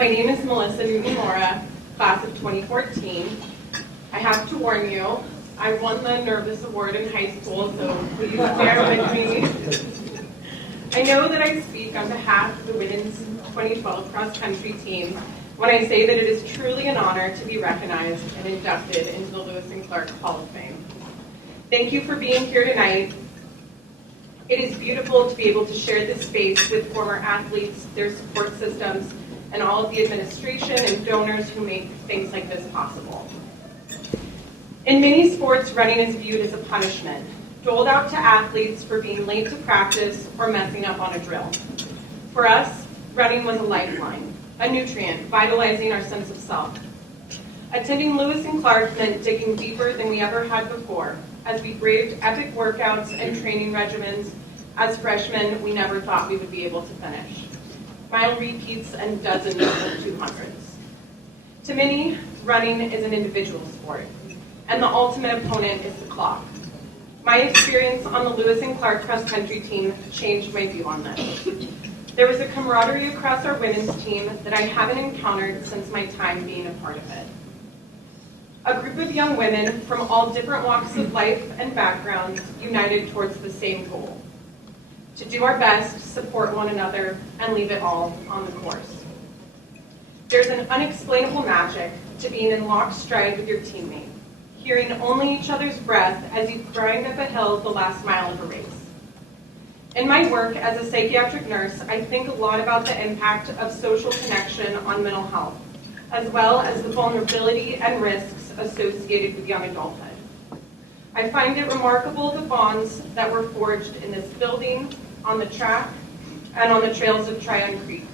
My name is Melissa Newton-Mora, class of 2014. I have to warn you, I won the Nervous Award in high school, so please bear with me. I know that I speak on behalf of the women's 2012 cross-country team when I say that it is truly an honor to be recognized and inducted into the Lewis and Clark Hall of Fame. Thank you for being here tonight. It is beautiful to be able to share this space with former athletes, their support systems, and all of the administration and donors who make things like this possible. In many sports, running is viewed as a punishment, doled out to athletes for being late to practice or messing up on a drill. For us, running was a lifeline, a nutrient, vitalizing our sense of self. Attending Lewis and Clark meant digging deeper than we ever had before, as we braved epic workouts and training regimens. As freshmen, we never thought we would be able to finish. Mile repeats and dozens of 200s. To many, running is an individual sport, and the ultimate opponent is the clock. My experience on the Lewis and Clark cross-country team changed my view on this. There was a camaraderie across our women's team that I haven't encountered since my time being a part of it. A group of young women from all different walks of life and backgrounds united towards the same goal: to do our best, support one another, and leave it all on the course. There's an unexplainable magic to being in lock stride with your teammate, hearing only each other's breath as you grind up a hill the last mile of a race. In my work as a psychiatric nurse, I think a lot about the impact of social connection on mental health, as well as the vulnerability and risks associated with young adulthood. I find it remarkable the bonds that were forged in this building, on the track, and on the trails of Tryon Creek.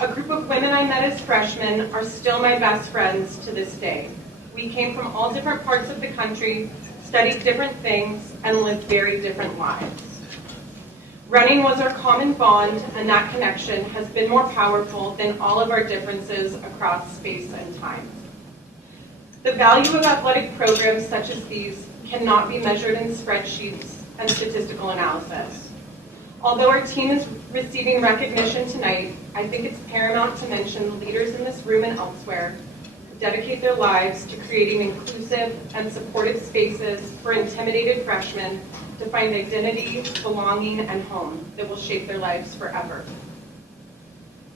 A group of women I met as freshmen are still my best friends to this day. We came from all different parts of the country, studied different things, and lived very different lives. Running was our common bond, and that connection has been more powerful than all of our differences across space and time. The value of athletic programs such as these cannot be measured in spreadsheets and statistical analysis. Although our team is receiving recognition tonight, I think it's paramount to mention the leaders in this room and elsewhere who dedicate their lives to creating inclusive and supportive spaces for intimidated freshmen to find identity, belonging, and home that will shape their lives forever.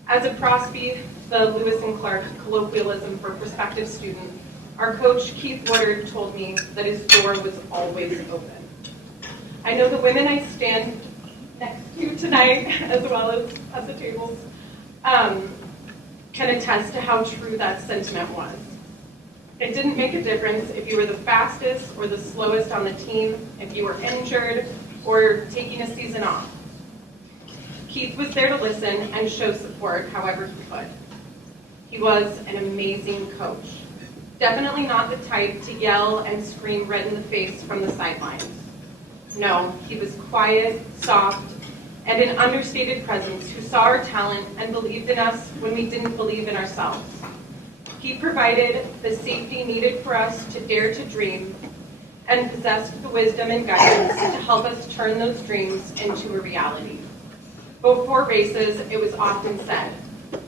As a Prosby, the Lewis and Clark colloquialism for prospective student, our coach, Keith Woodard, told me that his door was always open. I know the women I stand next to tonight, as well as at the tables, can attest to how true that sentiment was. It didn't make a difference if you were the fastest or the slowest on the team, if you were injured or taking a season off. Keith was there to listen and show support however he could. He was an amazing coach. Definitely not the type to yell and scream red in the face from the sidelines. No, he was quiet, soft, and an understated presence who saw our talent and believed in us when we didn't believe in ourselves. He provided the safety needed for us to dare to dream and possessed the wisdom and guidance to help us turn those dreams into a reality. Before races, it was often said,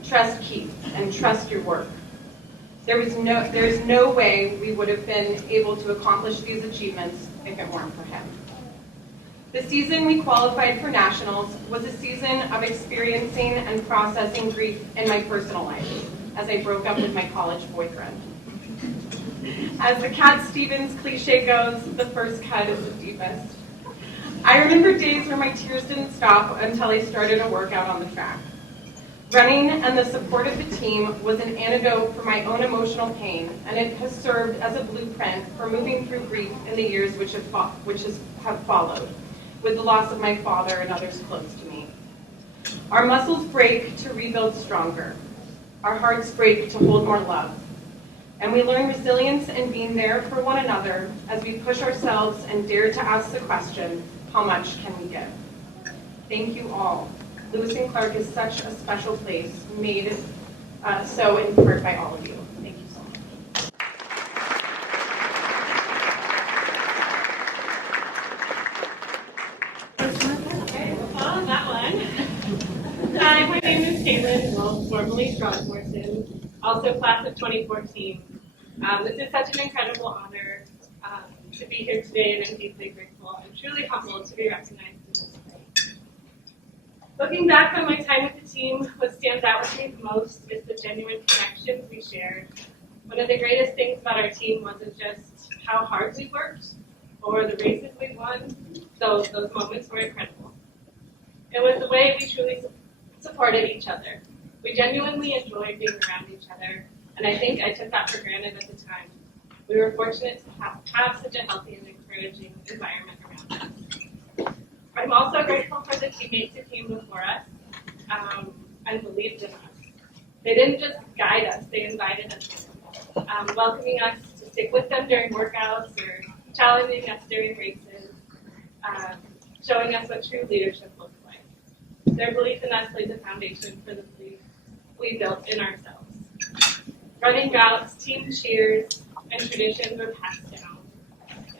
trust Keith and trust your work. There's no way we would have been able to accomplish these achievements if it weren't for him. The season we qualified for nationals was a season of experiencing and processing grief in my personal life as I broke up with my college boyfriend. As the Cat Stevens cliche goes, the first cut is the deepest. I remember days where my tears didn't stop until I started a workout on the track. Running and the support of the team was an antidote for my own emotional pain, and it has served as a blueprint for moving through grief in the years which have followed, with the loss of my father and others close to me. Our muscles break to rebuild stronger. Our hearts break to hold more love. And we learn resilience in being there for one another as we push ourselves and dare to ask the question, how much can we give? Thank you all. Lewis and Clark is such a special place, made so in part by all of you. Thank you so much. Okay, well, that one. Hi, my name is Kaitlyn, Wolfe, formerly Throgmorton, also class of 2014. This is such an incredible honor to be here today, and I'm deeply grateful and truly humbled to be recognized in this way. Looking back on my time with the team, what stands out with me the most is the genuine connections we shared. One of the greatest things about our team wasn't just how hard we worked or the races we won. Those moments were incredible. It was the way we truly supported each other. We genuinely enjoyed being around each other, and I think I took that for granted at the time. We were fortunate to have such a healthy and encouraging environment around us. I'm also grateful for the teammates who came before us and believed in us. They didn't just guide us, they invited us in, welcoming us to stick with them during workouts or challenging us during races, showing us what true leadership looks like. Their belief in us laid the foundation for the belief we built in ourselves. Running routes, team cheers, and traditions were passed down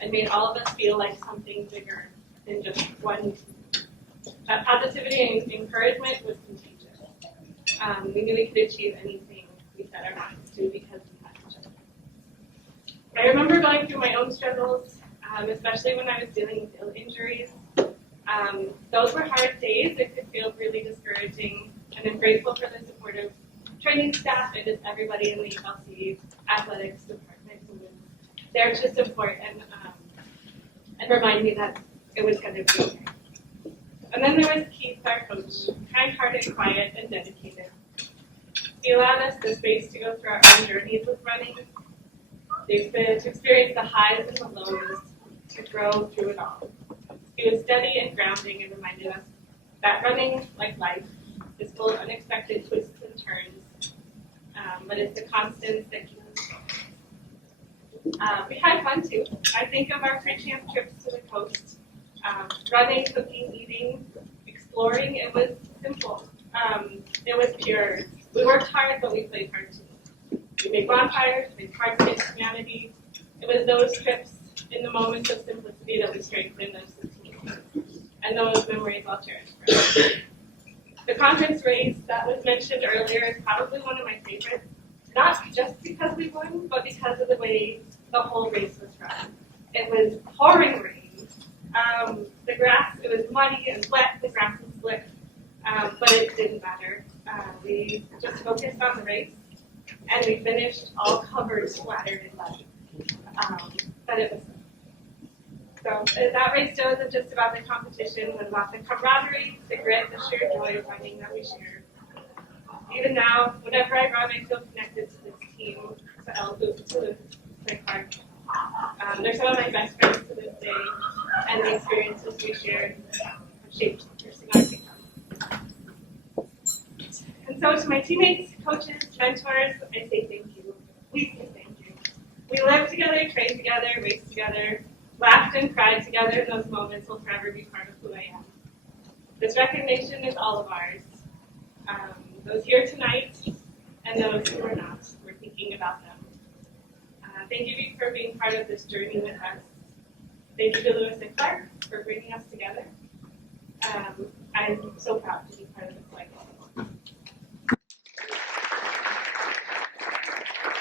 and made all of us feel like something bigger than just one team. That positivity and encouragement was contagious. We knew we could achieve anything we set our minds to because we had each other. I remember going through my own struggles, especially when I was dealing with ill injuries. Those were hard days. It could feel really discouraging, and I'm grateful for the support of training staff and just everybody in the ULC athletics department who was there to support and remind me that it was going to be okay. And then there was Keith, our coach, kind-hearted, quiet, and dedicated. He allowed us the space to go through our own journeys with running, to experience the highs and the lows, to grow through it all. He was steady and grounding and reminded us that running, like life, is full of unexpected twists and turns, but it's the constants that keep us going. We had fun too. I think of our pre-champ trips to the coast, running, cooking, eating, exploring. It was simple. It was pure. We worked hard, but we played hard too. We made bonfires, we made cards of humanity. It was those trips in the moments of simplicity that we strengthened as a team. And those memories I'll cherish forever. The conference race that was mentioned earlier is probably one of my favorites, not just because we won, but because of the way the whole race was run. It was pouring rain. The grass, it was muddy and wet, the grass was slick, but it didn't matter. We just focused on the race, and we finished all covered, splattered in mud. But it was fun. So that race wasn't just about the competition, it was about the camaraderie, the grit, the sheer joy of running that we shared. Even now, whenever I run, I feel connected to this team, to Clark. They're some of my best friends to this day, and the experiences we shared have shaped the person I've become. And so to my teammates, coaches, mentors, I say thank you. We say thank you. We lived together, trained together, raced together, laughed and cried together, and those moments will forever be part of who I am. This recognition is all of ours. Those here tonight and those who are not, we're thinking about them. Thank you for being part of this journey with us. Thank you to Lewis and Clark for bringing us together. I'm so proud to be part of this legacy.